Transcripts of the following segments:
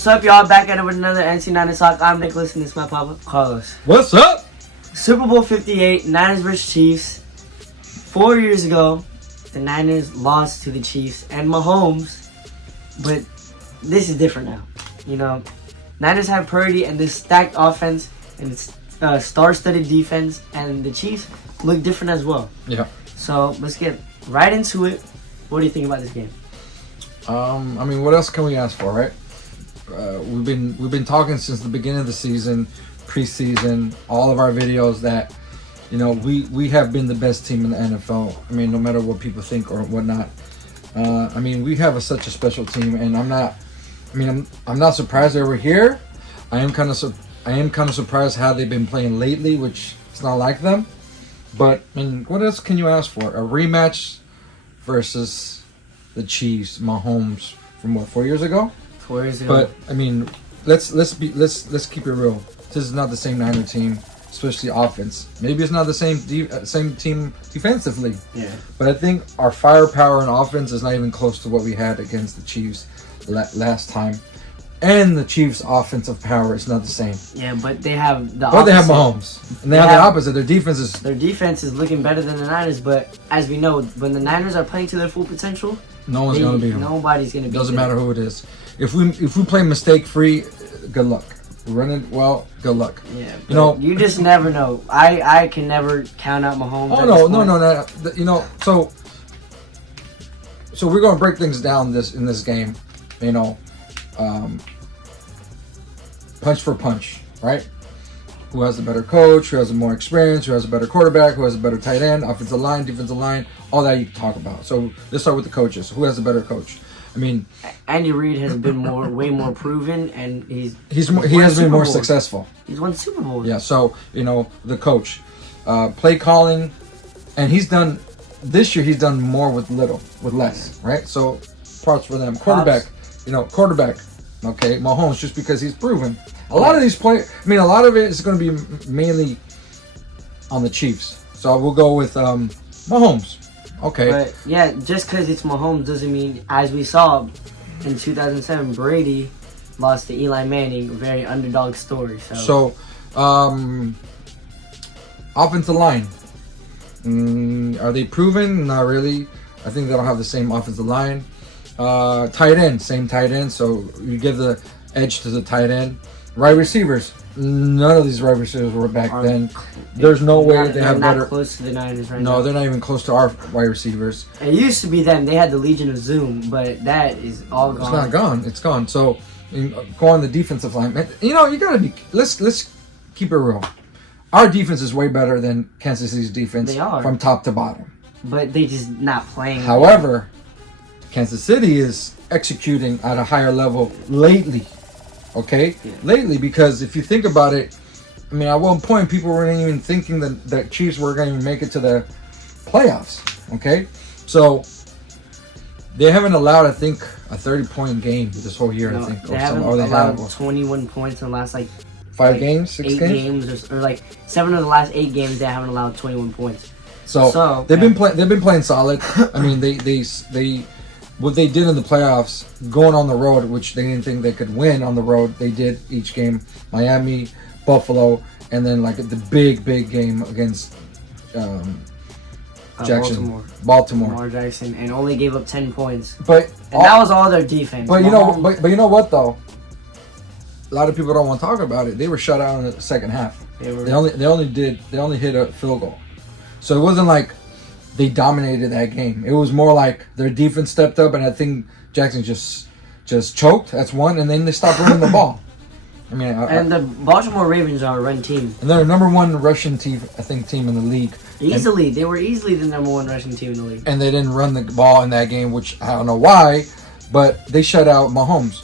What's up, y'all? Back at it with another NC Niners Talk. I'm Nicholas, and this is my papa, Carlos. What's up? Super Bowl 58, Niners vs. Chiefs. 4 years ago, the Niners lost to the Chiefs and Mahomes, but this is different now. You know, Niners have Purdy and this stacked offense and it's star-studded defense, and the Chiefs look different as well. Yeah. So let's get right into it. What do you think about this game? I mean, what else can we ask for, right? We've been talking since the beginning of the season, preseason, all of our videos that, you know, we have been the best team in the NFL. I mean, no matter what people think or whatnot. I mean, we have such a special team, and I'm not surprised they were here. I am kind of surprised how they've been playing lately, which it's not like them. But I mean, what else can you ask for? A rematch versus the Chiefs, Mahomes from 4 years ago? 4 years ago. But I mean, let's keep it real. This is not the same Niner team, especially offense. Maybe it's not the same team defensively. Yeah. But I think our firepower and offense is not even close to what we had against the Chiefs last time. And the Chiefs' offensive power is not the same. Yeah, but they have the. But they have Mahomes. And they have the opposite. Their defense is looking better than the Niners. But as we know, when the Niners are playing to their full potential, no one's going to beat them. Nobody's going to beat them. Doesn't matter who it is. If we play mistake free, good luck. We run it well, good luck. Yeah, you know, you just never know. I can never count out Mahomes. Oh no. You know, so we're going to break things down in this game. You know, punch for punch, right? Who has the better coach? Who has more experience? Who has a better quarterback? Who has a better tight end? Offensive line, defensive line, all that you can talk about. So let's start with the coaches. Who has a better coach? I mean, Andy Reid has been way more proven, and he has been more successful. He's won Super Bowls. Yeah. So you know, the coach, play calling, and this year he's done more with less, right? So parts for them. Quarterback. Okay, Mahomes, just because he's proven. A lot of these a lot of it is going to be mainly on the Chiefs. So we'll go with Mahomes. Okay. But yeah, just because it's Mahomes doesn't mean, as we saw in 2007, Brady lost to Eli Manning, a very underdog story. So offensive line. Are they proven? Not really. I think they don't have the same offensive line. Tight end, same tight end. So you give the edge to the tight end. Wide receivers. None of these wide receivers were back then. There's no way they have better. They're not close to the Niners right now. No, they're not even close to our wide receivers. It used to be them. They had the Legion of Zoom, but that is all gone. It's not gone. It's gone. So go on the defensive line. You know, you gotta be. Let's keep it real. Our defense is way better than Kansas City's defense. They are. From top to bottom. But they just not playing. However, Kansas City is executing at a higher level lately. Okay? Yeah. Lately, because if you think about it, I mean, at one point, people weren't even thinking that Chiefs were going to make it to the playoffs. Okay? So, they haven't allowed, I think, a 30-point game this whole year, I think. They haven't allowed 21 points in the last, 5 games? 6 games? Or 7 of the last 8 games, they haven't allowed 21 points. So they've been playing solid. I mean, they what they did in the playoffs, going on the road, which they didn't think they could win on the road, they did each game. Miami, Buffalo, and then the big game against Baltimore. Lamar Jackson, and only gave up 10 points. That was all their defense. But you know what though? A lot of people don't want to talk about it. They were shut out in the second half. They only hit a field goal. So it wasn't like they dominated that game. It was more like their defense stepped up, and I think Jackson just choked. That's one, and then they stopped running the ball. I mean, and the Baltimore Ravens are a run team. And they're number one rushing team in the league. They were easily the number one rushing team in the league. And they didn't run the ball in that game, which I don't know why, but they shut out Mahomes.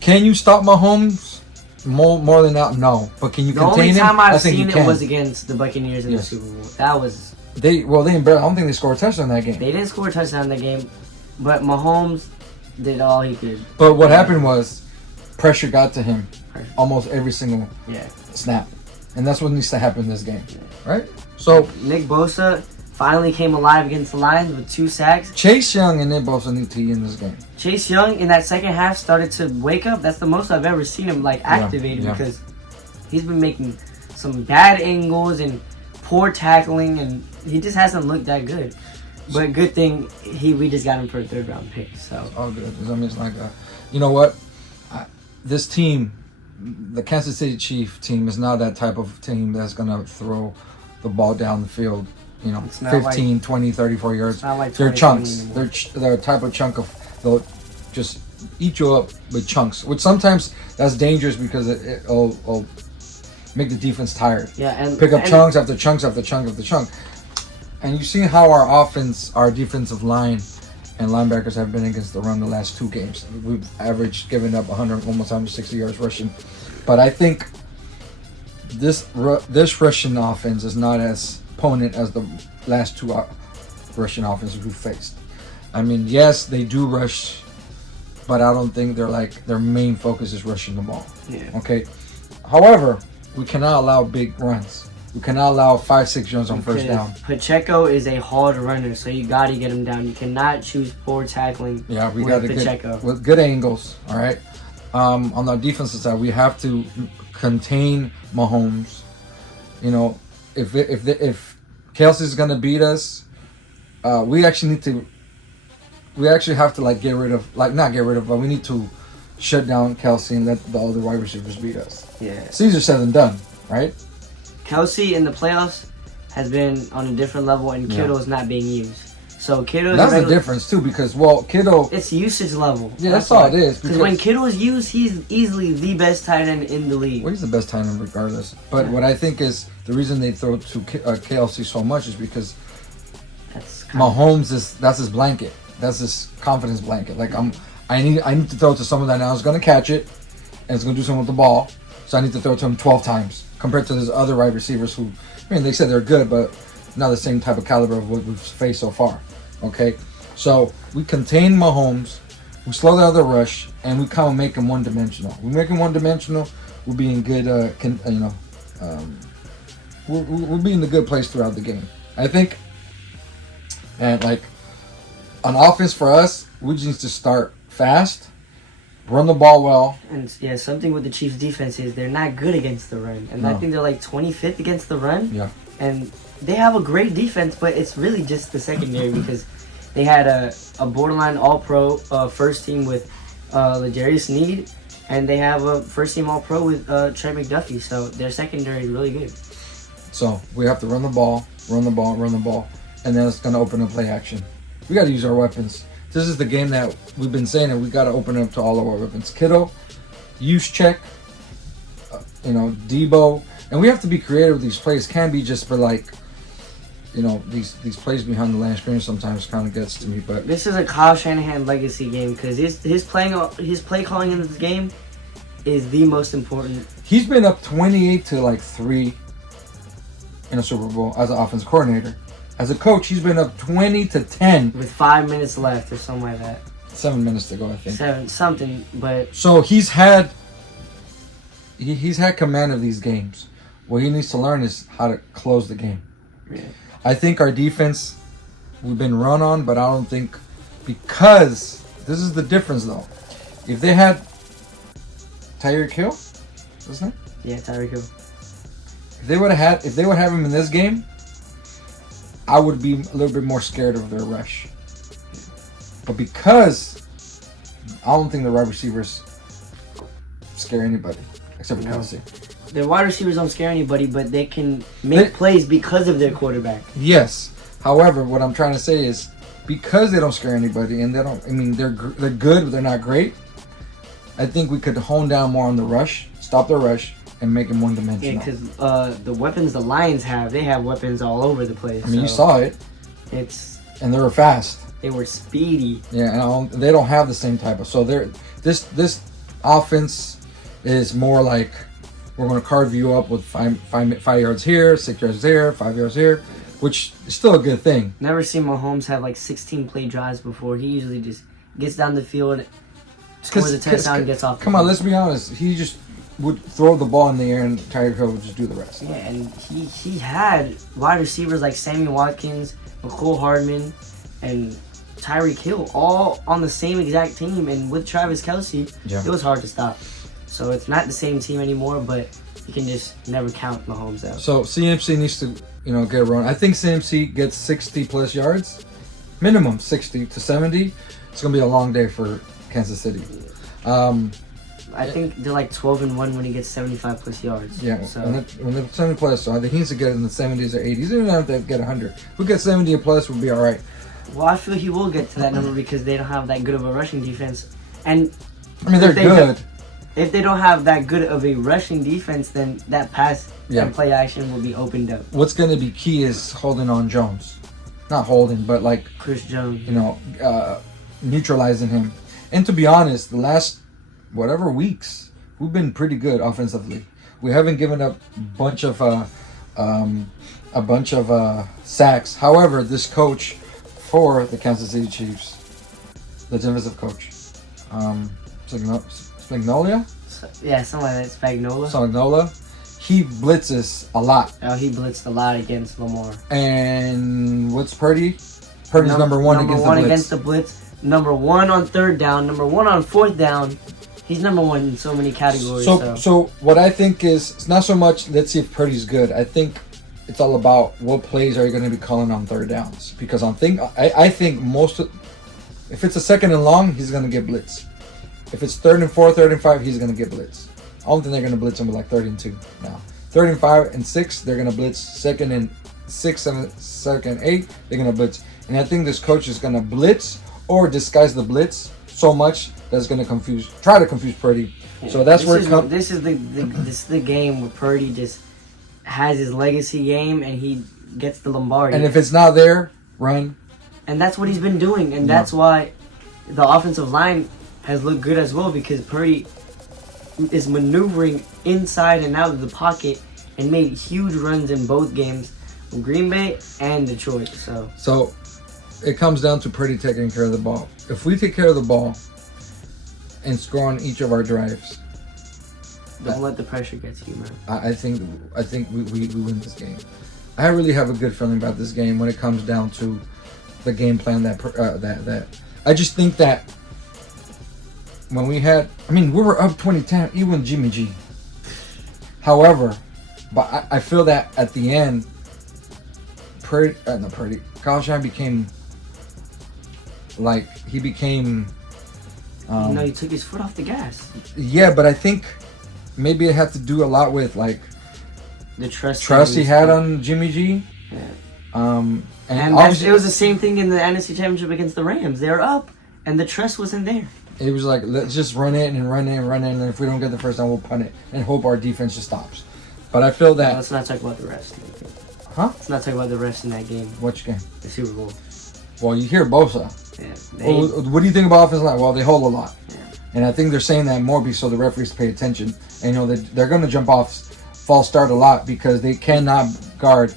Can you stop Mahomes? More than that, no. But can you contain him? The only time I've seen it was against the Buccaneers in the Super Bowl. That was. I don't think they scored a touchdown in that game. They didn't score a touchdown in that game, but Mahomes did all he could. But what happened was, pressure got to him almost every single snap, and that's what needs to happen in this game, right? So Nick Bosa finally came alive against the Lions with 2 sacks. Chase Young and Nick Bosa need to eat in this game. Chase Young in that second half started to wake up. That's the most I've ever seen him like activated yeah. because he's been making some bad angles and poor tackling, and he just hasn't looked that good. But good thing we just got him for a 3rd round pick. So It's all good. I mean, it's like, you know what? This team, the Kansas City Chief team, is not that type of team that's gonna throw the ball down the field. You know, It's not 15, like- 20, 34 yards. it's not like They're 2020 chunks. anymore. They're a type of chunk of, they'll just eat you up with chunks, which sometimes that's dangerous because it'll make the defense tired. Yeah, and Pick up and chunks after chunks after chunk after chunk. And you see how our defensive line and linebackers have been against the run the last 2 games. We've averaged giving up almost 160 yards rushing. But I think this Russian offense is not as opponent as the last 2 Russian offenses we faced. I mean, yes, they do rush, but I don't think their main focus is rushing the ball. Yeah. Okay. However, we cannot allow big runs. We cannot allow 5-6 yards on first because down. Pacheco is a hard runner, so you got to get him down. You cannot choose poor tackling. Yeah, we with got to Pacheco. get with good angles. All right. On the defensive side, we have to contain Mahomes. You know, if Kelsey's gonna beat us, we actually have to not get rid of, but we need to shut down Kelsey and let the other wide receivers beat us. Yeah. It's easier said than done, right? Kelsey in the playoffs has been on a different level, and Yeah. Kittle is not being used. So Kittle That's the difference too, because Kittle. It's usage level. Yeah, that's all it is. Because when Kittle is used, he's easily the best tight end in the league. Well, he's the best tight end regardless. But what I think is the reason they throw to KLC so much is because That's kind of, Mahomes that's his blanket. That's his confidence blanket. Like I need to throw to someone that now is going to catch it and is going to do something with the ball. So I need to throw to him 12 times compared to those other wide receivers who, I mean, they said they're good, but not the same type of caliber of what we've faced so far. Okay, so we contain Mahomes, we slow down the rush, and we kind of make him one-dimensional. We make him one-dimensional. We'll be in good, we'll be in the good place throughout the game. I think, and like on offense for us, we just need to start fast, run the ball well. and yeah, something with the Chiefs' defense is they're not good against the run, and I No. think they're like 25th against the run. Yeah. And they have a great defense, but it's really just the secondary because they had a borderline All-Pro first team with L'Jarius Sneed, and they have a first-team All-Pro with Trent McDuffie. So their secondary is really good. So we have to run the ball, and then it's going to open up play action. We got to use our weapons. This is the game that we've been saying that we got to open up to all of our weapons. Kittle, Juszczyk, Debo, and we have to be creative with these plays. Can't be just for like, these plays behind the line screen sometimes kind of gets to me. But This is a Kyle Shanahan legacy game because his play calling in this game is the most important. he's been up 28-3 in a Super Bowl as an offense coordinator. As a coach, he's been up 20-10. With 5 minutes left or something like that. 7 minutes to go, I think. 7 something, but So he's had command of these games. What he needs to learn is how to close the game. yeah. I think our defense, we've been run on, but I don't think, because this is the difference though. If they had Tyreek Hill, isn't it? Yeah, Tyreek Hill. If they would have him in this game, I would be a little bit more scared of their rush. But because I don't think the wide receivers scare anybody except for No. Kelsey. Their wide receivers don't scare anybody, but they can make plays because of their quarterback. Yes. However, what I'm trying to say is because they don't scare anybody and they're good, but they're not great. I think we could hone down more on the rush, stop the rush, and make them one-dimensional. Yeah, because the weapons the Lions have, they have weapons all over the place. I mean, you so saw it, and they were fast. they were speedy. Yeah, and they don't have the same type of. So this offense is more like we're going to carve you up with 5 yards here, 6 yards there, 5 yards here, which is still a good thing. Never seen Mahomes have like 16 play drives before. He usually just gets down the field, scores a touchdown, and gets off. Come on, let's be honest. He just would throw the ball in the air, and Tyreek Hill would just do the rest. Yeah, and he had wide receivers like Sammy Watkins, McCole Hardman, and Tyreek Hill all on the same exact team, and with Travis Kelce, Yeah. it was hard to stop. So it's not the same team anymore, but you can just never count Mahomes out. So CMC needs to, get a run. I think CMC gets 60 plus yards, minimum 60 to 70. It's gonna be a long day for Kansas City. I think they're like 12-1 when he gets 75 plus yards. Yeah, So when they're 70 plus, so I think he needs to get in the 70s or 80s. He doesn't have to get 100. If we get 70 or plus, we'll be all right. well, I feel he will get to that number because they don't have that good of a rushing defense. And I mean, they're If they good. if they don't have that good of a rushing defense, then that pass and play action will be opened up. What's going to be key is holding on Jones. Not holding, but like, Chris Jones. neutralizing him. And to be honest, the last weeks, we've been pretty good offensively. We haven't given up a bunch of sacks. However, this coach for the Kansas City Chiefs, the defensive coach, Spagnola, Yeah, something like that. Spagnola, he blitzes a lot. Oh, he blitzed a lot against Lamar. And what's Purdy? Purdy's number one against the blitz. Number one on third down. Number one on fourth down. He's number one in so many categories. So what I think is, it's not so much let's see if Purdy's good. I think it's all about what plays are you going to be calling on third downs. Because I think if it's a second and long, he's going to get blitz. If it's 3rd and 4, 3rd and 5, he's going to get blitz. I don't think they're going to blitz him with like 3rd and 2 now. 3rd and 5 and 6, they're going to blitz. 2nd and 6, 2nd and 8, they're going to blitz. And I think this coach is going to blitz or disguise the blitz so much that's going to try to confuse Purdy. So that's where it comes. This is the game where Purdy just has his legacy game and he gets the Lombardi. And if it's not there, run. And that's what he's been doing, and that's why the offensive line has looked good as well, because Purdy is maneuvering inside and out of the pocket and made huge runs in both games, Green Bay and Detroit. So it comes down to Purdy taking care of the ball. If we take care of the ball and score on each of our drives, don't let the pressure get to you, man. I think we win this game. I really have a good feeling about this game when it comes down to the game plan that I just think that when we were up 2010 even Jimmy G. However, but I feel that at the end, Kyle Shanahan became He took his foot off the gas. Yeah, but I think maybe it had to do a lot with like the trust he had on Jimmy G. Yeah. And it was the same thing in the NFC Championship against the Rams. They were up, and the trust wasn't there. It was like, let's just run it, and if we don't get the first down, we'll punt it and hope our defense just stops. But I feel that... Let's not talk about the refs. Huh? Let's not talk about the refs in that game. Which game? The Super Bowl. Well, you hear Bosa. Yeah. What do you think about offensive line? Well, they hold a lot. Yeah. And I think they're saying that more so the referees pay attention. And, they're going to jump off false start a lot because they cannot guard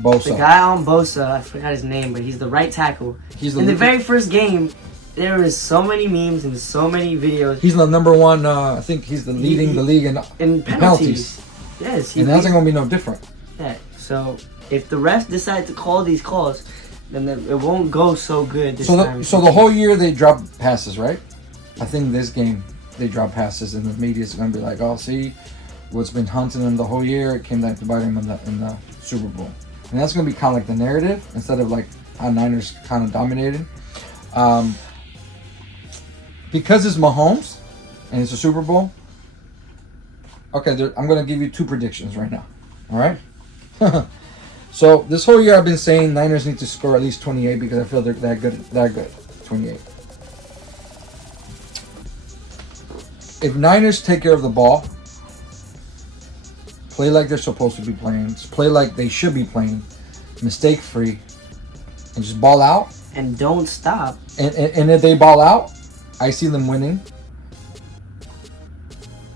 Bosa. The guy on Bosa, I forgot his name, but he's the right tackle. In the very first game, there was so many memes and so many videos. He's the number one. I think he's leading the league in penalties. Yes. And that's not going to be no different. Yeah. So if the refs decide to call these calls, then it won't go so good this time. So the whole year they drop passes, right? I think this game they drop passes, and the media's going to be like, "Oh, see, what's been hunting them the whole year? It came back to bite him in the Super Bowl." And that's going to be kind of like the narrative instead of like how Niners kind of dominated. Because it's Mahomes and it's a Super Bowl. Okay, I'm going to give you 2 predictions right now. All right? So this whole year I've been saying Niners need to score at least 28 because I feel they're that good. 28. If Niners take care of the ball, play like they're supposed to be playing, play like they should be playing, mistake free, and just ball out. And don't stop. And if they ball out, I see them winning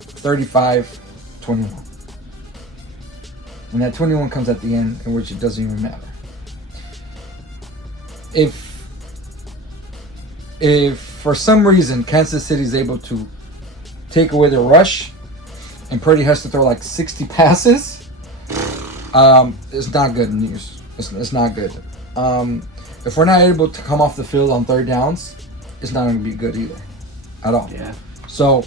35-21. And that 21 comes at the end, in which it doesn't even matter. If for some reason Kansas City is able to take away the rush and Purdy has to throw like 60 passes, it's not good news. It's not good. If we're not able to come off the field on third downs, it's not going to be good either, at all. Yeah. So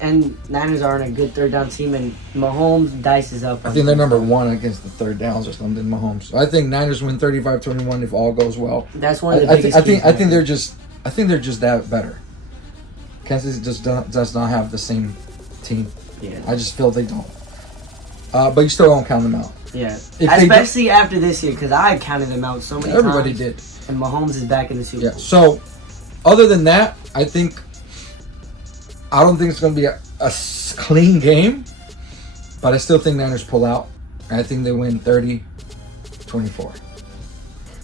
And Niners aren't a good third down team, and Mahomes dices up. I think they're number 1 against the third downs or something. Mahomes. So I think Niners win 35-21 if all goes well. That's one of the biggest. I think they're just that better. Kansas City just does not have the same team. Yeah. I just feel they don't. But you still don't count them out. Yeah. If Especially after this year, because I counted them out so many times. Everybody did. And Mahomes is back in the Super Yeah. Bowl. So, other than that, I don't think it's going to be a clean game, but I still think Niners pull out. I think they win 30-24.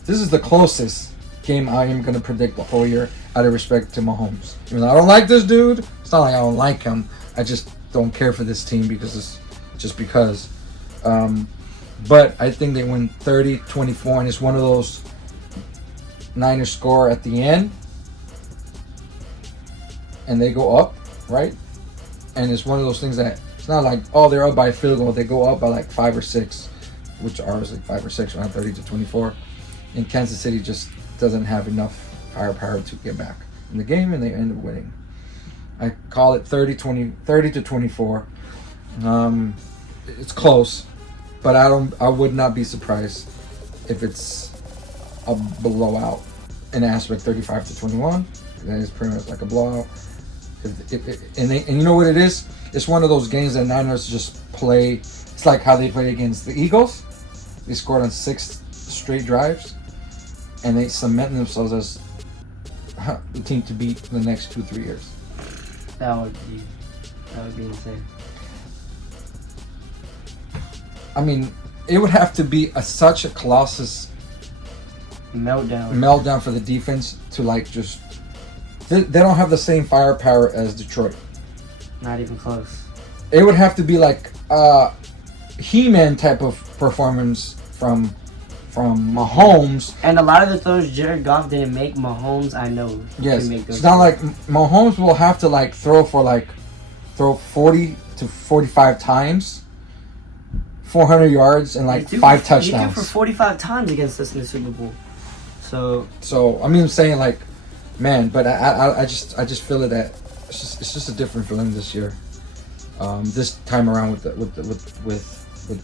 This is the closest game I am going to predict the whole year out of respect to Mahomes. Even though I don't like this dude, it's not like I don't like him. I just don't care for this team because it's just because. But I think they win 30-24, and it's one of those Niners score at the end, and they go up, right? And it's one of those things that it's not like, oh, they're up by a field goal. They go up by like 5 or 6, which ours like 5 or 6, around 30-24. And Kansas City just doesn't have enough firepower to get back in the game, and they end up winning. I call it 30-24. It's close, but I would not be surprised if it's a blowout. In aspect 35-21, that is pretty much like a blowout. And you know what it is? It's one of those games that Niners just play. It's like how they played against the Eagles. They scored on 6 straight drives, and they cement themselves as the team to beat in the next 2-3 years. That would be insane. I mean, it would have to be such a colossus meltdown for the defense to like just. They don't have the same firepower as Detroit. Not even close. It would have to be like He-Man type of performance from Mahomes. And a lot of the throws Jared Goff didn't make. Mahomes, I know. Yes, can make those it's not throws. like Mahomes will have to like throw 40 to 45 times, 400 yards, and like 5 touchdowns. He threw for 45 times against us in the Super Bowl. So I mean, I'm saying like, man, but I just feel it that it's just a different feeling this year. This time around with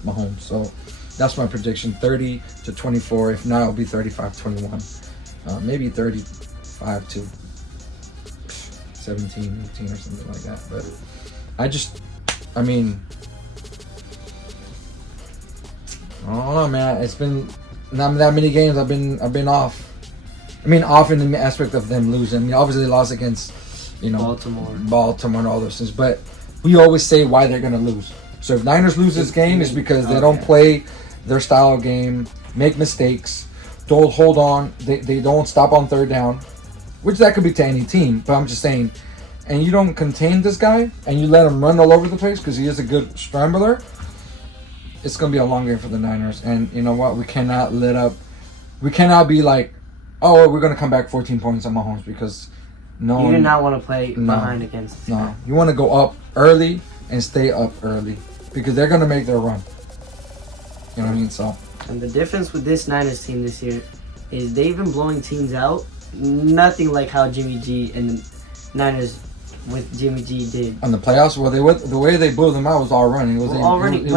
Mahomes. So that's my prediction: 30-24. If not, it'll be 35-21. Maybe 35 to 17, 18 or something like that. But I mean, I don't know, man. It's been not that many games. I've been off. I mean, off in the aspect of them losing. I mean, obviously they lost against, Baltimore and all those things. But we always say why they're gonna lose. So if Niners lose this game, it's because they don't play their style of game, make mistakes, don't hold on, they don't stop on third down, which that could be to any team. But I'm just saying, and you don't contain this guy and you let him run all over the place because he is a good scrambler. It's gonna be a long game for the Niners, and you know what? We cannot be like, oh, we're gonna come back 14 points on Mahomes because you do not want to play behind against this guy. You want to go up early and stay up early because they're gonna make their run. You know what I mean? So. And the difference with this Niners team this year is they've been blowing teams out. Nothing like how Jimmy G and the Niners with Jimmy G did. On the playoffs, well, the way they blew them out was all running. It was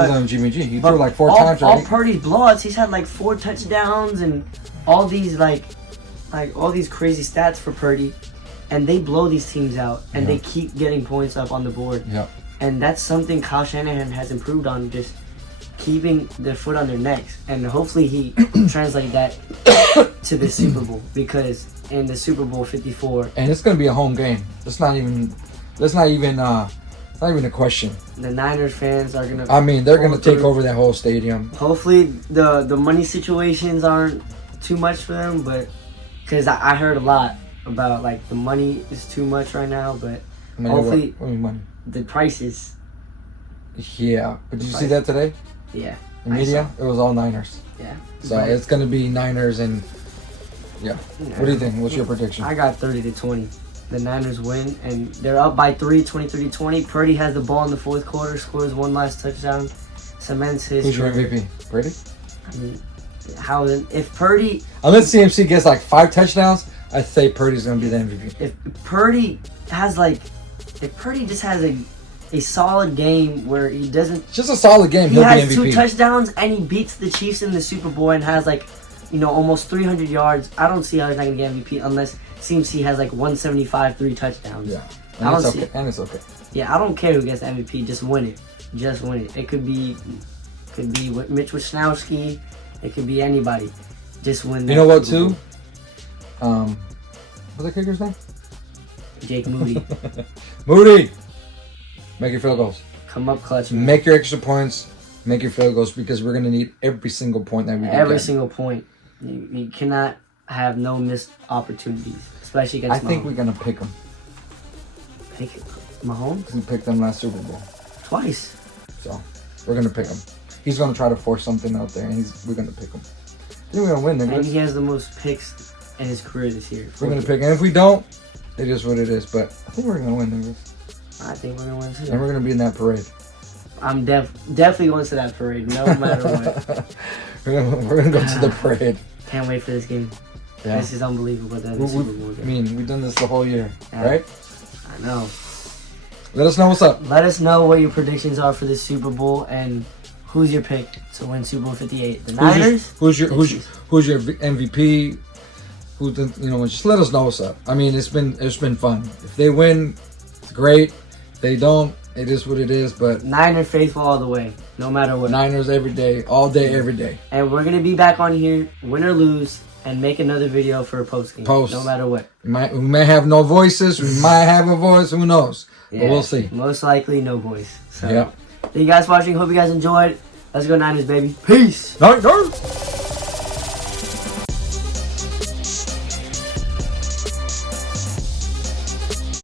on Jimmy G. He threw like 4 times. All Purdy's blowouts, he's had like 4 touchdowns and all these like all these crazy stats for Purdy, and they blow these teams out and they keep getting points up on the board. Yeah. And that's something Kyle Shanahan has improved on, just keeping their foot on their necks, and hopefully he translate that to the Super Bowl, because in the Super Bowl 54, and it's gonna be a home game. It's not even a question. The Niners fans are gonna. I mean, they're gonna take over that whole stadium. Hopefully, the money situations aren't too much for them, but because I heard a lot about like the money is too much right now, but hopefully what money? The prices. Yeah, but did you see that today? Yeah. In media, it was all Niners. Yeah. So it's gonna be Niners and What do you think? What's your prediction? I got 30-20. The Niners win, and they're up by 3, 23-20. Purdy has the ball in the fourth quarter, scores 1 last touchdown, cements his. Who's your MVP? Brady? I mean, How if Purdy Unless CMC gets like 5 touchdowns, I say Purdy's gonna be the MVP. if Purdy has like if Purdy just has a solid game where he doesn't It's just a solid game. he He'll has be 2 MVP. touchdowns and he beats the Chiefs in the Super Bowl and has like almost 300 yards. I don't see how he's not gonna get MVP unless CMC has like 175 3 touchdowns. Yeah, I and don't it's see okay. And it's okay. Yeah, I don't care who gets the MVP. Just win it. Just win it. It could be Mitch Wisnowski. It could be anybody. Just win. You know what too? What's the kicker's name? Jake Moody. Moody, make your field goals. Come up clutch. Man. Make your extra points. Make your field goals because we're gonna need every single point that we can Every get. single point. You cannot have no missed opportunities, especially against. I think Mahomes. we're gonna pick them. Pick Mahomes We picked them last Super Bowl, twice. so we're gonna pick him. He's gonna try to force something out there, and we're gonna pick him. I think we're gonna win, And niggas. he has the most picks in his career this year. We're gonna pick, and if we don't, it is what it is. But I think we're gonna win, niggas. I think we're gonna win too. And we're gonna be in that parade. I'm definitely going to that parade, no matter what. we're gonna go to the parade. Can't wait for this game. Yeah. This is unbelievable. That We- the Super Bowl I game. mean, we've done this the whole year, Yeah. right? I know. Let us know what's up. Let us know what your predictions are for this Super Bowl and who's your pick to win Super Bowl 58. The Niners? Who's your The Chiefs. MVP? Just let us know what's up. I mean, it's been fun. If they win, it's great. If they don't, it is what it is. But Niner faithful all the way, no matter what. Niners every day, all day, every day. And we're gonna be back on here, win or lose, and make another video for a post game. Post. No matter what. We may have no voices. We might have a voice. Who knows? But we'll see. Most likely no voice. So Yeah. thank you guys for watching. Hope you guys enjoyed. Let's go Niners, baby. Peace. No.